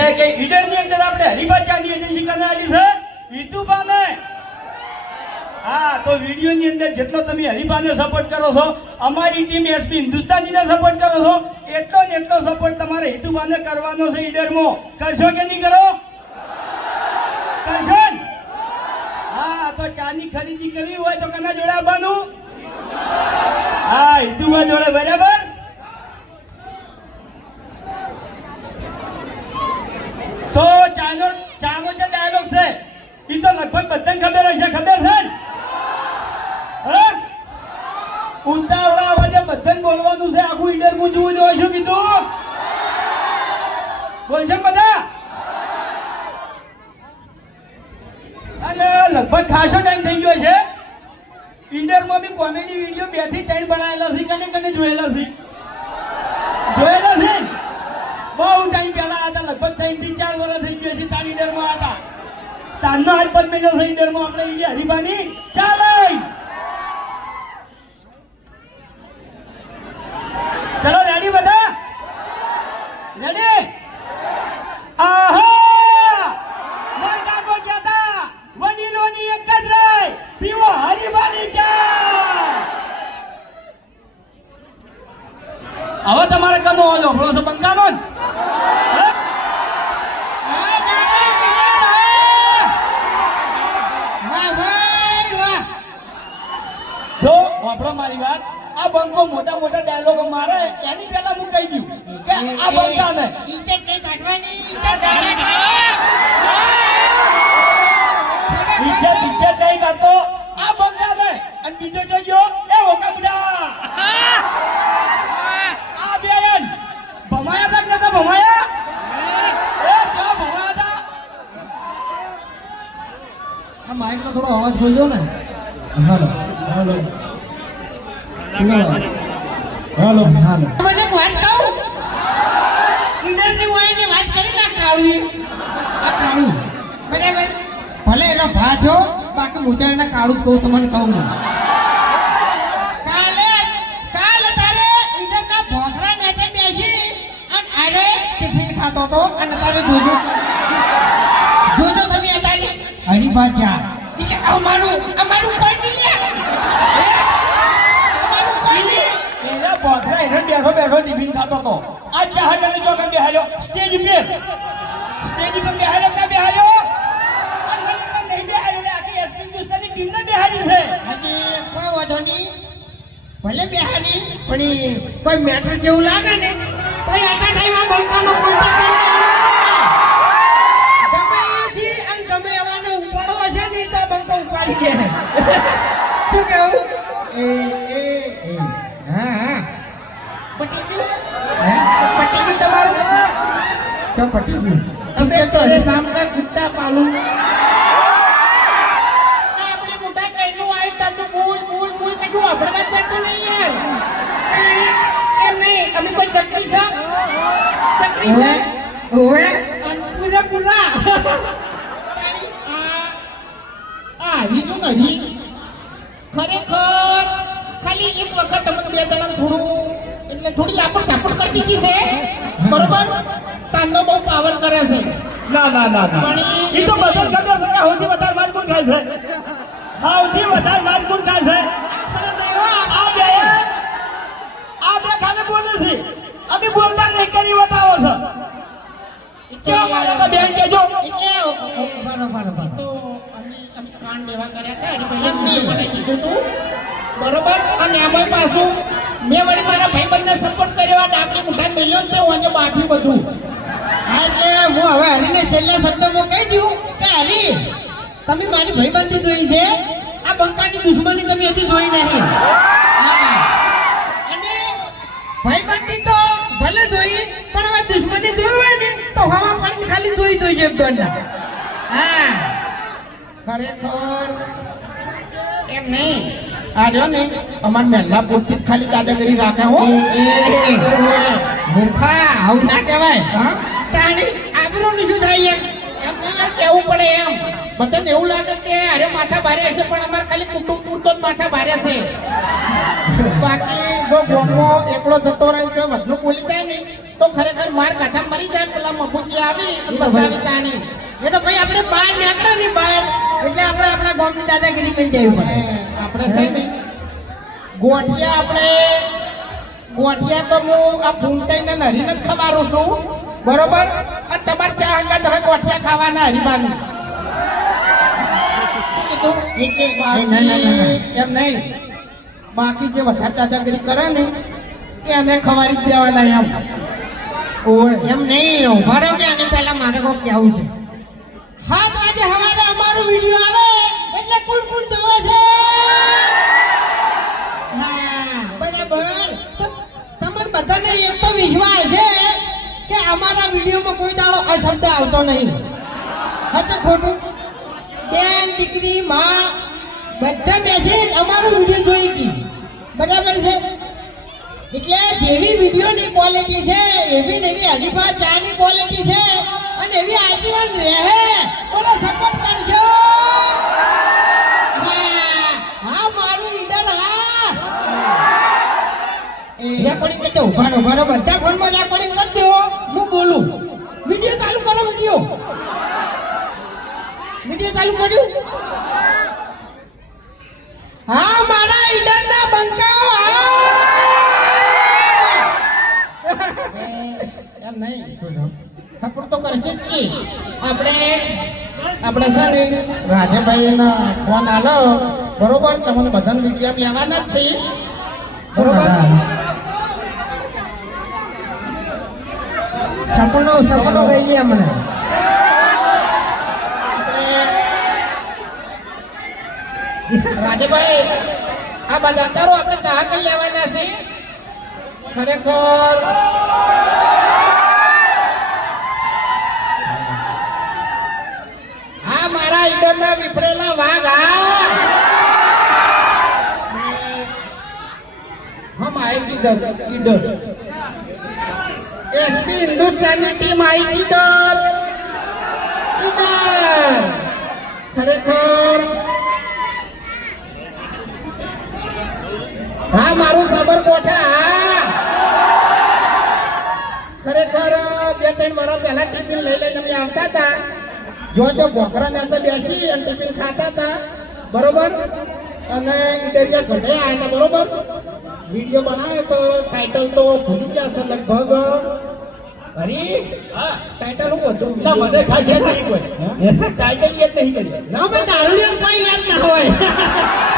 છે કે ઈડરની અંદર આપણે હરિભા ચાની એજન્સી કને આલી છે હિતુભાને. હા, તો વિડીયોની અંદર જેટલો તમે હરિભાને સપોર્ટ કરો છો, અમારી ટીમ એસપી હિન્દુસ્તાનીને સપોર્ટ કરો છો, એટલો ને એટલો સપોર્ટ તમારે હિતુભાને કરવાનો છે ઈડરમાં. કરશો કે નહીં કરો? કરશો ને? હા, તો ચાની ખરીદી કરવી હોય તો કના જોડે આવવાનું? હા, હિતુભા જોડે. બરાબર. તો ચાનો જે ડાયલોગ છે એ તો લગભગ બધાને ખબર હશે. ખબર છે ને? ઉતાવળા અવાજે બધાને બોલવાનું છે. આખું ઈડર ગુંજવું જોઈએ. શું કીધું? બોલશે બધા? અને લગભગ ખાસો ટાઈમ થઈ ગયો છે. ઈડરમાં બી કોમેડી વિડીયો 2 થી 3 બનાવેલા છે. કને જોયેલા છે? જોયેલા છે. બહુ ટાઈમ પહેલા હતા. લગભગ 3 થી 4 વર્ષ થઈ ગયા છે. તાર ઈડરમાં હતા. તારનો હાથ પગ મેળ્યો છે ઈડરમાં. આપણે એ હરિભાની ચાલે. ચલો, રેડી બધા? રેડી? આહા! મોય કાકો કહેતા વડીલોની એક જ રહે, પીવો હરિભાની ચા. હવે તમારે કનો આવો આપણો છે બંકાનો જ. જો વાપરો મારી વાત. આ બંકો મોટા મોટા ડાયલોગો મારે એની પહેલા હું કહી દઉં કે આ બંકાને ઇજ્જત નહીં કાઢવાની. ઇજ્જત નહીં કરતો આ બંકાને. અને બીજો જોજો એ ઓકા મુડા આ બેન ભમાયા તક નતા ભમાયા. એ જો ભમાયા હતા. આ માઈક નો થોડો અવાજ બોલજો ને. હાલો હાલો હાલો હાલો. મને વાત કહું, ઈડરની વાયને વાત કરી ના કાળું. આ કાળું બરાબર. ભલે એનો ભાજો, બાકી હું તો એના કાળું જ કહું. તમને કહું હું કાલ તારે ઈડરના ભોખરા મેચે બેસી અને આરે ટિફિન ખાતો તો અને તારે જોજો તમે અત્યારે હરી ભાજા અમારું કોઈ નહીં. અમારું કોઈ નહીં. એના બોધરા એને બેઠો ટિફિન ખાતો તો. આ ચાહત અને ચોકન બેહાર્યો સ્ટેજ પર. સ્ટેજ પર બેહાર્યો ના બેહાર્યો? અને નહીં બેહાર્યો. એટલે આખી એસપી હિન્દુસ્તાની ટીમને બેહારી છે. હજી કોઈ વાંધો નહીં. ભલે બેહારી પણ કોઈ મેટર જેવું લાગે ને તો આટલા ટાઈમમાં બંકાનો કોન્ટેક્ટ કરી લેવાનો. ગમે એથી અને ગમે એવાને ઉપાડો હશે ને તો બંકો ઉપાડી લે. શું કેવું? હા પટી ગયું તમારું? તો પટી ગયું. તમે તો નામ કા કુત્તા પાલું. આપણે મોટા કઈનું આવી તા તો બોલ કશું અભડવા જતો નહીં યાર. એમ નહીં, અમે કોઈ ચકરી છે. ઓવે પૂરા આ લીધું નહીં. ખરેખર ખાલી એક વખત તમે 2 જણા થોડી લાપડ ચાપડ કરી દીધી છે. બરોબર? તાનો બહુ પાવર કરે છે. ના એ તો બધું ખબર છે કે સૌથી વધારે મારકુટ ખાય છે. સૌથી વધારે મારકુટ ખાય છે. આ બે ખાલી બોલે છે. અમે બોલતા નહીં કરી બતાવો છે. બેન કેજો બરોબર. તો અમે કાંડ એવા કર્યા હતા એટલે પહેલા મેં બનાવી દીધું હતું. બરોબર? અને આમાં પાછું મેં વળી મારા ભાઈબંધને સપોર્ટ કર્યો. આ ડાબડી મુઠાઈ મળ્યો ને તે વાંજે બાકી બધું. હા, એટલે હું હવે હરીને છેલ્લા શબ્દમાં કહી દઉં કે હરી, તમે મારી ભાઈબંધી જોઈ છે. આ બંકાની દુશ્મની તમે હજી જોઈ નહીં. અને ભાઈબંધી તો ભલે જોઈ, પણ હવે દુશ્મની જોઈ હોય ને તો હવા પાણી ખાલી જોઈ છે એકદમ. હા, ખરેખર એમ નહીં. આ રહ્યો ને અમાર મહેલા પૂરતી જ ખાલી દાદાગીરી રાખે હો. મૂર્ખા આવું ના કહેવાય. હા, તાણી આબરૂનું શું થાય યાર? એમ નહીં યાર, કહેવું પડે એમ. બધાને એવું લાગે કે અરે માથા ભારે હશે, પણ અમારે ખાલી કુટુંબ પૂરતો જ માથા ભારે છે. બાકી જો ગોમો એકલો જતો રહે તો વધુ બોલી જાય ને તો ખરેખર માર કાઢા મરી જાય પેલા મફુજી આવી અને બતાવી તાણી. એ તો ભાઈ આપણે બહાર નીકળ્યા ને બહાર એટલે આપણે આપણા ગામની દાદાગીરી મિલ જવી પડે. આપણે છે ને ગોઠિયા તો હું આ ફૂંટાઈને નરીને જ ખવારું છું બરોબર. અને તમારે ચા અંગા હવે ગોઠિયા ખાવાના હરીબાની શું કીધું એટલે એમ નહીં બાકી જે વધારે દાદાગીરી કરે ને એને ખવારી જ દેવાના એમ. ઓય એમ નહીં ઉભા રહો કે આને પહેલા મારે કોઈ કહેવું છે. 7 વાગે સવારે અમારો વિડિયો આવે એટલે કુલ જોવે છે. હા બરાબર. તો તમને બધાને એક તો વિશ્વાસ છે કે અમારા વિડિયોમાં કોઈ દાડો અશબ્દ આવતો નહીં. સાચું ખોટું? બેન દીકરી માં બધા બેસી અમારો વિડિયો જોઈ ગઈ. બરાબર છે. એટલે જેવી વિડિયોની ક્વોલિટી છે એવી ને એવી હરીફા ચાની ક્વોલિટી છે અને એવી આજીવન રહે. બોલો સપોર્ટ કરજો. હા મારું ઈડર હા રેકોર્ડિંગ કરજો. ઉભા રહો બધા ફોનમાં રેકોર્ડિંગ કરજો. હું બોલું. વિડિયો ચાલુ કરો. વિડિયો ચાલુ કર્યું. હા મારા ઈડરના બંકાઓ એમ નહીં સપોર્ટ તો કરશે જ કે આપણે છે ને રાધેભાઈનો ફોન આલો બરોબર. તમને બધાને વિડીયો લેવાના જ છે બરોબર. સપનો ગઈ અમને. રાધેભાઈ આ બધા તારો આપણે કહા કરી લેવાના છે ખરેખર. હા મારા ઈડરના વિફરેલા વાઘ હમ આઈ ઈડર એસપી હિન્દુસ્તાની ટીમ આઈ ઈડર ખરેખર. હા મારું સાબરકોઠા ખરેખર 2-3 વર્ષ પહેલા ટિફિન લઈ લઈને અમે આવતા હતા. જો બોકરા અંદર બેસી અને ટિફિન ખાતા હતા બરોબર. અને ઈડરિયા ઘટે આવ્યા હતા બરોબર. વિડીયો બનાવે તો ટાઇટલ તો ભૂલી જશે લગભગ. હરી ટાઇટલ હું બધું મને ખાસ યાદ નહીં કોઈ ટાઇટલ યાદ નહીં કરી ના ભાઈ દારૂડિયા કોઈ યાદ ના હોય.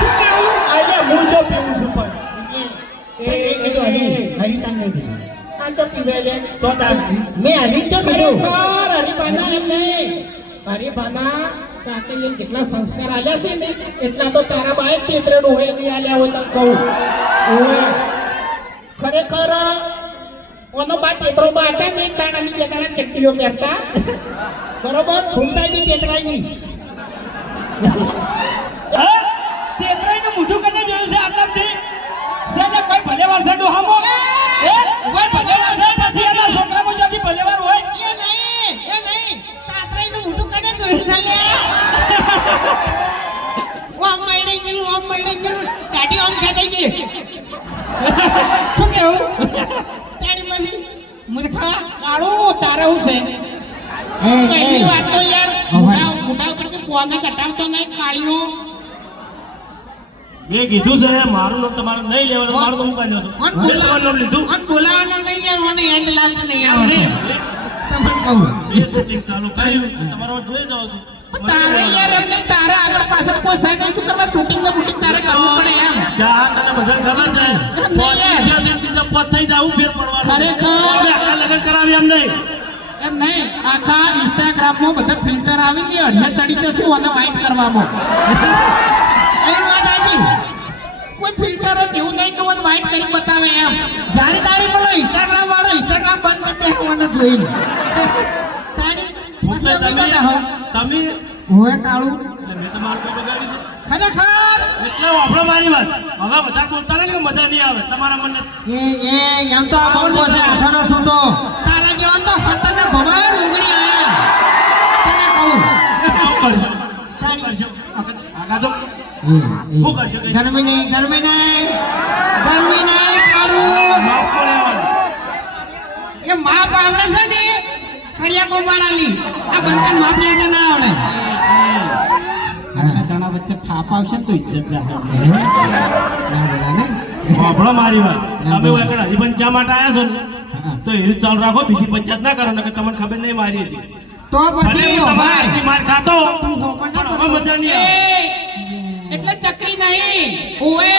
શું કહું? આજે હું જો પીવું છું પણ હરિતા નહીં દીધું. આ તો પીવે છે તો તાર મેં હરી તો કીધું. ખરેખર હરીબાના એમ નહીં હરીબાના કાકીએ જેટલા સંસ્કાર આલ્યા છે ને એટલા તો તારા બાએ તેતરેડું હોય નહીં આલ્યા હોય તો કહું. ઓય ખરેખર ઓનો બા તેતરો બા હતા ને તાણાની બે તાણા ચટ્ટીઓ પહેરતા બરોબર. ઘૂમતાજી તેતરાજી તેતરાઈનું મોઢું કદે જોયું છે આટલાથી સેને કોઈ ભલેવાર છે ડોહામો કોઈ ભલેવાર છે પછી એના છોકરામાં જોથી ભલેવાર હોય એ નહીં તાતરાઈનું મોઢું કને જોઈ ચાલે. ઓમ મળી ગયું દાઢી ઓમ ખાઈ ગઈ. શું કેવું? તારી પછી મૂર્ખા કાળું તારે હું છે પહેલી વાત તો યાર મોટા ઉપર કે ફોન કટાવતો નહીં કાળીઓ. મેં કીધું છે મારું નામ તમારે નહીં લેવાનું. મારું તો હું કાઢી છું. મેં તમારું નામ લીધું. બોલાવાનો નહીં યાર. મને એન્ડ લાગતો નહીં એમ આવે. નહીં. તમને કહું એ શૂટિંગ ચાલુ કર્યું તમારે જોઈ જાવ છું. તારે યાર એમને તારે આગળ પાછળ કોઈ સાઈડ શું કરવા શૂટિંગ ને બુટિંગ તારે કરવું પડે એમ. ચા તને બધાને ખબર છે. નહીં યાર. બીજા પદ થઈ જાવું ફેર પડવાનું. ખરેખર. હવે આટલા લગ્ન કરાવી એમ નહીં. એમ નહીં આખા ઇન્સ્ટાગ્રામમાં બધા ફિલ્ટર આવી દે અઢિયા તળી તો શું અને વાઇટ કરવામાં કઈ વાત આજી કોઈ ફિલ્ટર જ એવું નહીં કે મને વાઇટ કરી બતાવે એમ. જાણી તાળી બોલો ઇન્સ્ટાગ્રામ વાળો ઇન્સ્ટાગ્રામ બંધ કરી દે મને જોઈને તાળી હું તો પછી અમે તમે બધા હો તમે હોય કાળું એટલે મેં તમારું કોઈ બગાડ્યું છે. ખરેખર એટલે વાપરો મારી વાત. હવે વધારે બોલતા નહીં કે મજા નહીં આવે તમારા મને. એ એમ તો આ બોલવો છે આઠાનો છૂટો તારા જેવા તો હતને ભમાય ડુંગળી આયા તને કહું શું કરશો? શું કરશો? આગા જો શું કરશો કઈ? ગરમી નહીં કાળું માફ લેવાનું. એ માપ આવડે છે ને કડિયા કોમાડાલી આ બંકન માપ લેતે ના આવડે આટલા જણા વચ્ચે થાપ આવશે ને તો ઇજ્જત જાહે ના બોલા ને વાપરો મારી વાત તમે ઓલા કણ હરિભન ચા માટે આયા છો ને તો એ રીત ચાલુ રાખો બીજી પંચાયત ના કરો નકર તમને ખબર નહીં મારી હતી તો ભલે પછી હું તમારા ભાઈ હાથથી માર ખાતો પણ હવે મજા નહીં આવે એટલે ચકરી નહીં ઓએ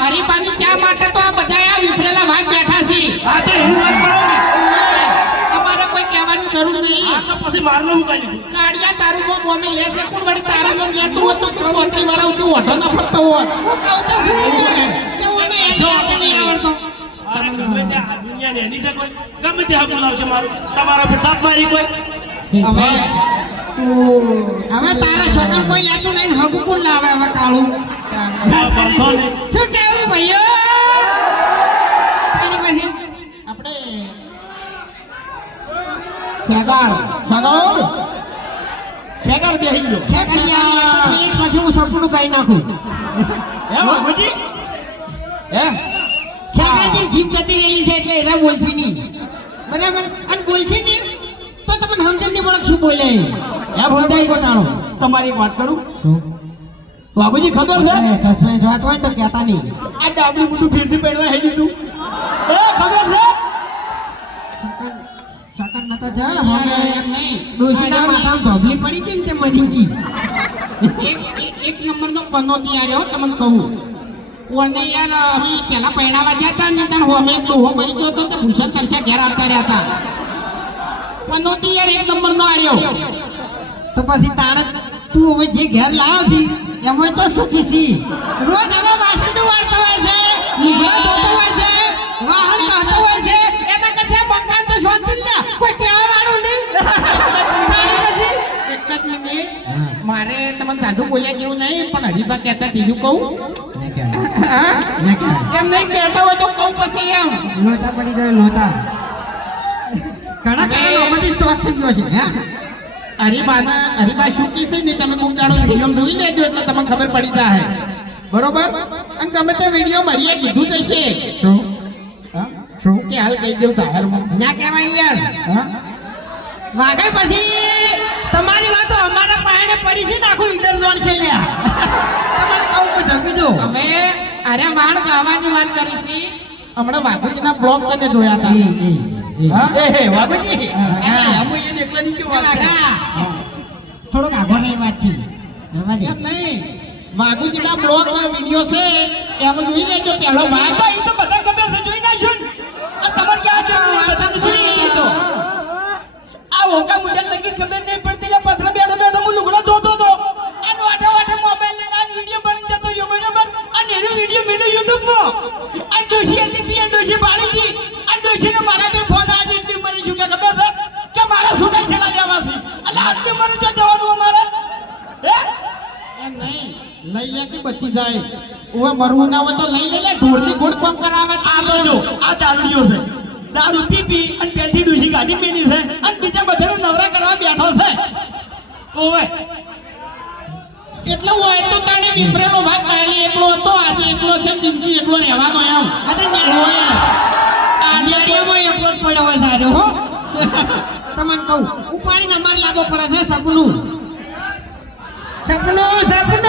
હરીપાની ચા માટે તો આ બધા આ વિફરેલા ભાગ બેઠા છે આ તો એની વાત કરો ને ઓએ તમારે કોઈ કહેવાની જરૂર નહીં આ તો પછી મારનો મુકાઈ લીધું કાળિયા તારું તો બોમે લેશે કોણ વળી તારું નામ લેતું હોત તો તું કોન્ટ્રી વાળા ઉતી ઓઢો ન ફરતો હોત હું કહું તો છું કે મને એની આજે નહીં આવડતો અરે ગમે ત્યાં આ દુનિયાની એની છે કોઈ ગમે ત્યાં હાકું લાવશે મારું તમારા પર સાપ મારી કોઈ હવે હવે તારા શકલ કોઈ લેતું નહીં હગુ કોણ લાવે હવે કાળું બનશો ને શું કેવું ભાઈઓ તારી પછી આપણે ખેગાર ખેગાર ખેગાર બેહી ગયો ખેકડિયા મિનિટ પછી હું સપનું ગાઈ નાખું હે બાબુજી હે ખેકડિયા જીભ જતી રહેલી છે એટલે એરા બોલશે નહીં બરાબર અને બોલશે નહીં તો તમને સમજણ નહીં પડે શું બોલે હે ભોંડાઈ ગોટાળો તમારી એક વાત કરું શું બાબુજી ખબર છે સસ્પેન્સ વાત હોય તો કહેતા નહીં આ ડાબડી મોટું ફેરથી પહેરવા હે દીધું એ ખબર છે શકન નતો જા હવે હવે એમ નહીં ડોશીના માથામાં ધોબલી પડી હતી ને તે મરી ગઈ એક નંબરનો પનોતી આવ્યો તમને કહું ઓને યાર અમે પેલા પહેણાવા ગયા હતા ને તણ હોમે ડોહો મરી ગયો તો તે ભૂષણ તરસ્યા ઘેર આવતા રહ્યા હતા પનોતી યાર એક નંબરનો આવ્યો તો પછી તારે તું હવે જે ઘેર લાવતી એમાં તો સુખી છી રોજ હવે વાસણ વાળતો હોય છે લુગડા ધોતો હોય છે વાહન કાઢતો હોય છે એના કરતા બંકાન તો શાંતિ લ્યા કોઈ કહેવા વાળું નહીં તારે પછી એક જ મિનિટ મારે તમને સાધુ બોલ્યા જેવું નહીં પણ હરીબા કહેતા ત્રીજું કહું હા? એમ નહીં કહેતા હોય તો કહું પછી એમ લોટા પડી ગયો લોટા ઘણા કારણોમાંથી સ્ટોક થઈ ગયો છે હે હરીબા શું કી છે ને તમે કોક દાડો વિડીયો જોઈ લેજો એટલે તમને ખબર પડી જાય બરોબર અને તમે તે વિડીયો મરીએ કીધું તો છે શું હા શું કે હાલ કહી દઉં જાહેરમાં ના કહેવાય યાર હા વાગે પછી તમારી વાતો અમારા પાયણે પડી છે ને આખું ઇન્ટર ઝોન છે લ્યા તમારે કહું કે ધપી દો અમે અરે વાણ ગાવાની વાત કરી છે હમણાં વાઘુજીના બ્લોગ કને જોયા હતા હા? એ હે બાબુજી આમો એને એકલા ની કેવું વાત છે થોડોક આગો નહીં વાત થી એમ નહીં વાઘુજીના બ્લોગ વિડીયો છે એમાં જોઈ લેજો પહેલો ભાગ તો એ તો બધા ખબર છે જોઈ નાખ્યું ને આ તમારે ક્યાં જવું એ બધાને જોઈ લીધું તો આ ઓકા મુઠા લગી ખબર નહીં પડતી લે પથરા બેઠો બેઠો હું લુગડો ધોતો તો અને વાટે વાટે મોબાઈલ લઈને આ વિડીયો બની જતો રહ્યો બરાબર અને એનો વિડીયો મેળ્યો યુટ્યુબમાં આ ડોશી હતી પીએ ડોશી બાળી હતી આ ડોશીને મારા બે ફોન આજે એટલી મરી શું કે ખબર છે કે મારા સુધા છેડા લેવા છે એટલે આટલી મરી જો જવાનું અમારે હે એમ નહીં લઈ લે કે બચી જાય ઓવે મરવું ના હોય તો લઈ લે ઢોરની ગોળ કોમ કરાવે આ તો જો આ દારૂડિયો છે દારૂ પી અને પેથી ડૂસી ગાડી મેલી છે અને બીજા બધાને નવરા કરવા બેઠો છે ઓવે એટલે હોય તો તાણે વિફરેલો ભાગ કાલે એકલો હતો આજે એકલો છે જિંદગી એકલો રહેવાનો એમ આજે નેડિયામાં એકલો જ પડ્યો હોય સારો હો તમને કહું ઉપાડીને અમારે લાવવો પડે છે સપનું સપનું સપનું